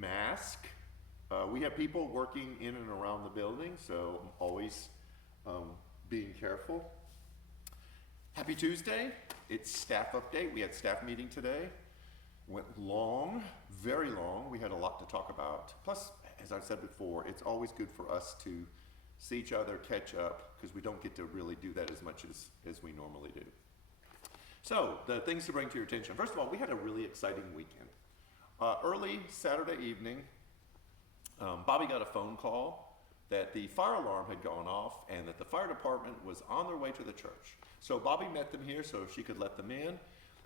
mask. We have people working in and around the building, so I'm always being careful. Happy Tuesday. It's staff update. We had staff meeting today. Went long, very long. We had a lot to talk about. Plus, as I've said before, it's always good for us to see each other, catch up, because we don't get to really do that as much as we normally do. So, the things to bring to your attention. First of all, we had a really exciting weekend. Early Saturday evening, Bobby got a phone call that the fire alarm had gone off and that the fire department was on their way to the church. So Bobby met them here so she could let them in.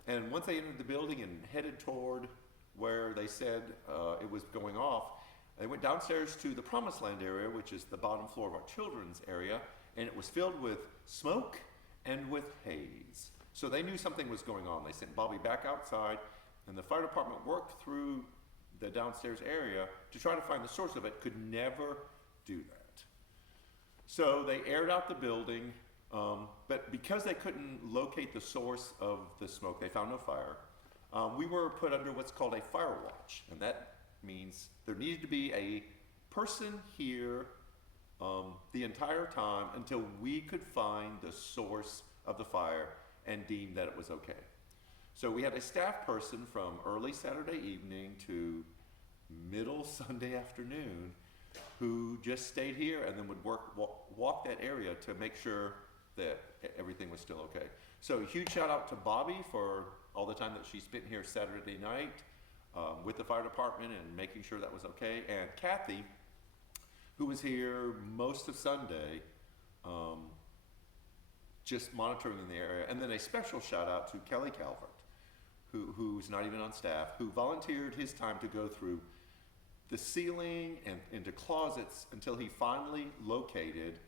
And once they entered the building and headed toward where they said it was going off, they went downstairs to the Promised Land area, which is the bottom floor of our children's area, and it was filled with smoke and with haze. So they knew something was going on. They sent Bobby back outside, and the fire department worked through the downstairs area to try to find the source of it, could never do that. So they aired out the building, but because they couldn't locate the source of the smoke, they found no fire. We were put under what's called a fire watch, and that means there needed to be a person here the entire time until we could find the source of the fire and deem that it was okay. So we had a staff person from early Saturday evening to middle Sunday afternoon who just stayed here and then would walk that area to make sure that everything was still okay. So huge shout out to Bobby for all the time that she spent here Saturday night with the fire department and making sure that was okay. And Kathy, who was here most of Sunday, just monitoring in the area. And then a special shout out to Kelly Calvert, who's not even on staff, who volunteered his time to go through the ceiling and into closets until he finally located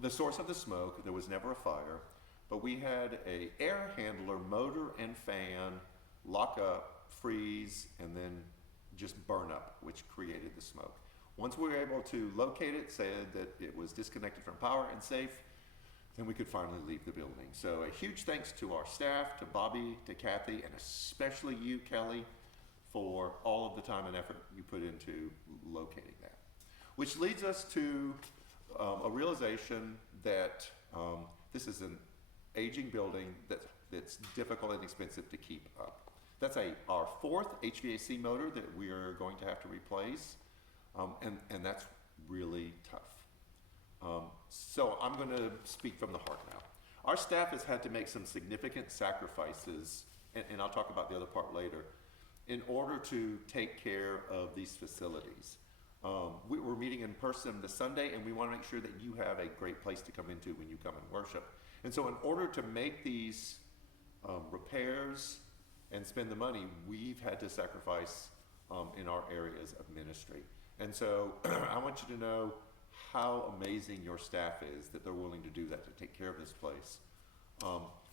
the source of the smoke. There was never a fire, but we had a air handler, motor and fan lock up, freeze, and then just burn up, which created the smoke. Once we were able to locate it, said that it was disconnected from power and safe, then we could finally leave the building. So a huge thanks to our staff, to Bobby, to Kathy, and especially you, Kelly, for all of the time and effort you put into locating that. Which leads us to a realization that this is an aging building that's difficult and expensive to keep up. That's our fourth HVAC motor that we are going to have to replace, and that's really tough. So I'm going to speak from the heart now. Our staff has had to make some significant sacrifices, and I'll talk about the other part later, in order to take care of these facilities. We're meeting in person this Sunday, and we want to make sure that you have a great place to come into when you come and worship. And so in order to make these repairs and spend the money, we've had to sacrifice in our areas of ministry. And so I want you to know how amazing your staff is that they're willing to do that, to take care of this place.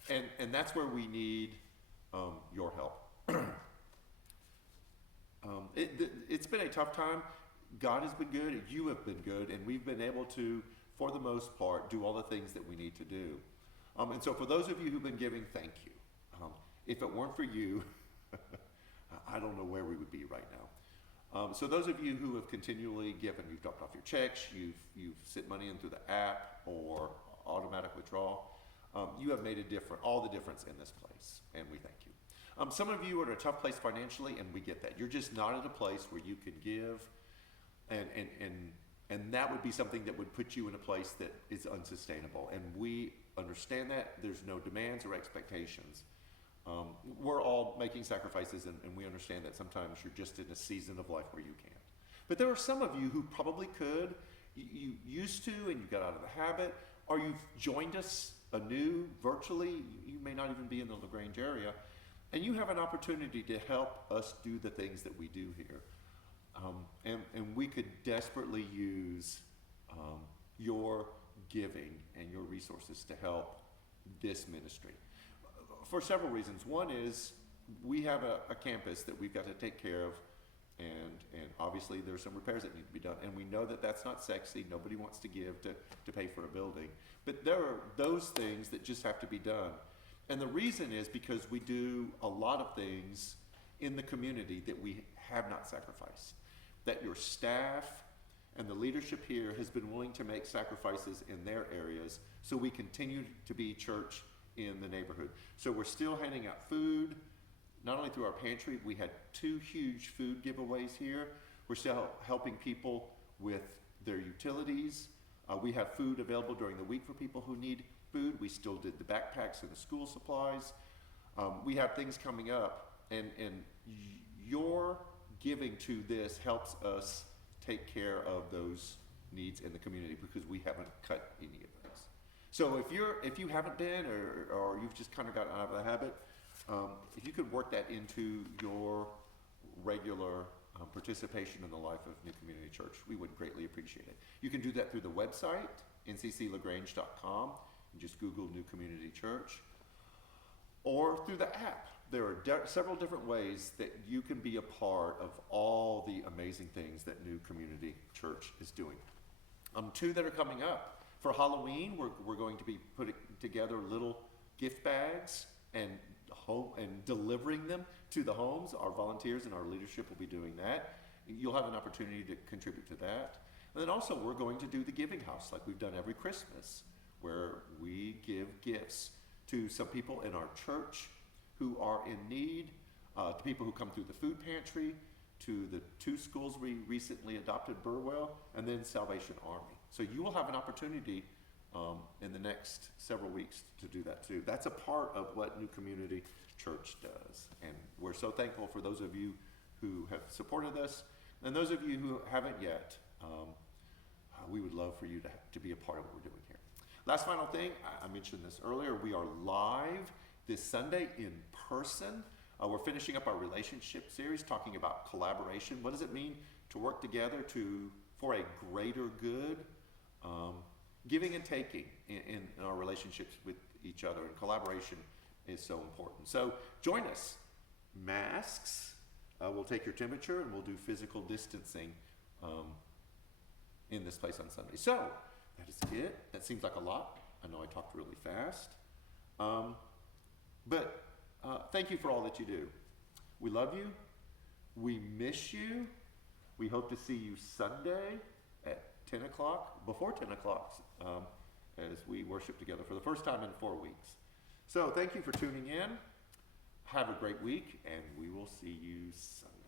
And that's where we need your help. It's been a tough time. God has been good, you have been good, and we've been able to, for the most part, do all the things that we need to do. And so for those of you who've been giving, thank you. If it weren't for you, I don't know where we would be right now. So those of you who have continually given, you've dropped off your checks, you've sent money in through the app or automatic withdrawal, you have made all the difference in this place, and we thank you. Some of you are at a tough place financially, and we get that. You're just not at a place where you can give, and that would be something that would put you in a place that is unsustainable, and we understand that. There's no demands or expectations. We're all making sacrifices, and we understand that sometimes you're just in a season of life where you can't. But there are some of you who probably could. You used to, and you got out of the habit, or you've joined us anew virtually. You may not even be in the LaGrange area, and you have an opportunity to help us do the things that we do here. And we could desperately use your giving and your resources to help this ministry. For several reasons. One is we have a campus that we've got to take care of, and obviously there's some repairs that need to be done, and we know that that's not sexy. Nobody wants to give to pay for a building, but there are those things that just have to be done. And the reason is because we do a lot of things in the community that we have not sacrificed, that your staff and the leadership here has been willing to make sacrifices in their areas so we continue to be church in the neighborhood. So we're still handing out food, not only through our pantry. We had 2 huge food giveaways here. We're still helping people with their utilities. We have food available during the week for people who need food. We still did the backpacks and the school supplies. We have things coming up, and your giving to this helps us take care of those needs in the community, because we haven't cut any of those. So if you haven't been, or you've just kind of gotten out of the habit, if you could work that into your regular participation in the life of New Community Church, we would greatly appreciate it. You can do that through the website, ncclagrange.com. You just Google New Community Church, or through the app. There are several different ways that you can be a part of all the amazing things that New Community Church is doing. 2 that are coming up. For Halloween, we're going to be putting together little gift bags and delivering them to the homes. Our volunteers and our leadership will be doing that. You'll have an opportunity to contribute to that. And then also, we're going to do the Giving House like we've done every Christmas, where we give gifts to some people in our church who are in need, to people who come through the food pantry, to the 2 schools we recently adopted, Burwell, and then Salvation Army. So you will have an opportunity in the next several weeks to do that too. That's a part of what New Community Church does. And we're so thankful for those of you who have supported us, and those of you who haven't yet. We would love for you to be a part of what we're doing here. Last final thing, I mentioned this earlier, we are live this Sunday in person. We're finishing up our relationship series, talking about collaboration. What does it mean to work together for a greater good? Giving and taking in our relationships with each other, and collaboration is so important. So join us. Masks, we'll take your temperature, and we'll do physical distancing in this place on Sunday. So that is it. That seems like a lot. I know I talked really fast. But thank you for all that you do. We love you. We miss you. We hope to see you Sunday at 10 o'clock, before 10 o'clock, as we worship together for the first time in 4 weeks. So thank you for tuning in. Have a great week, and we will see you Sunday.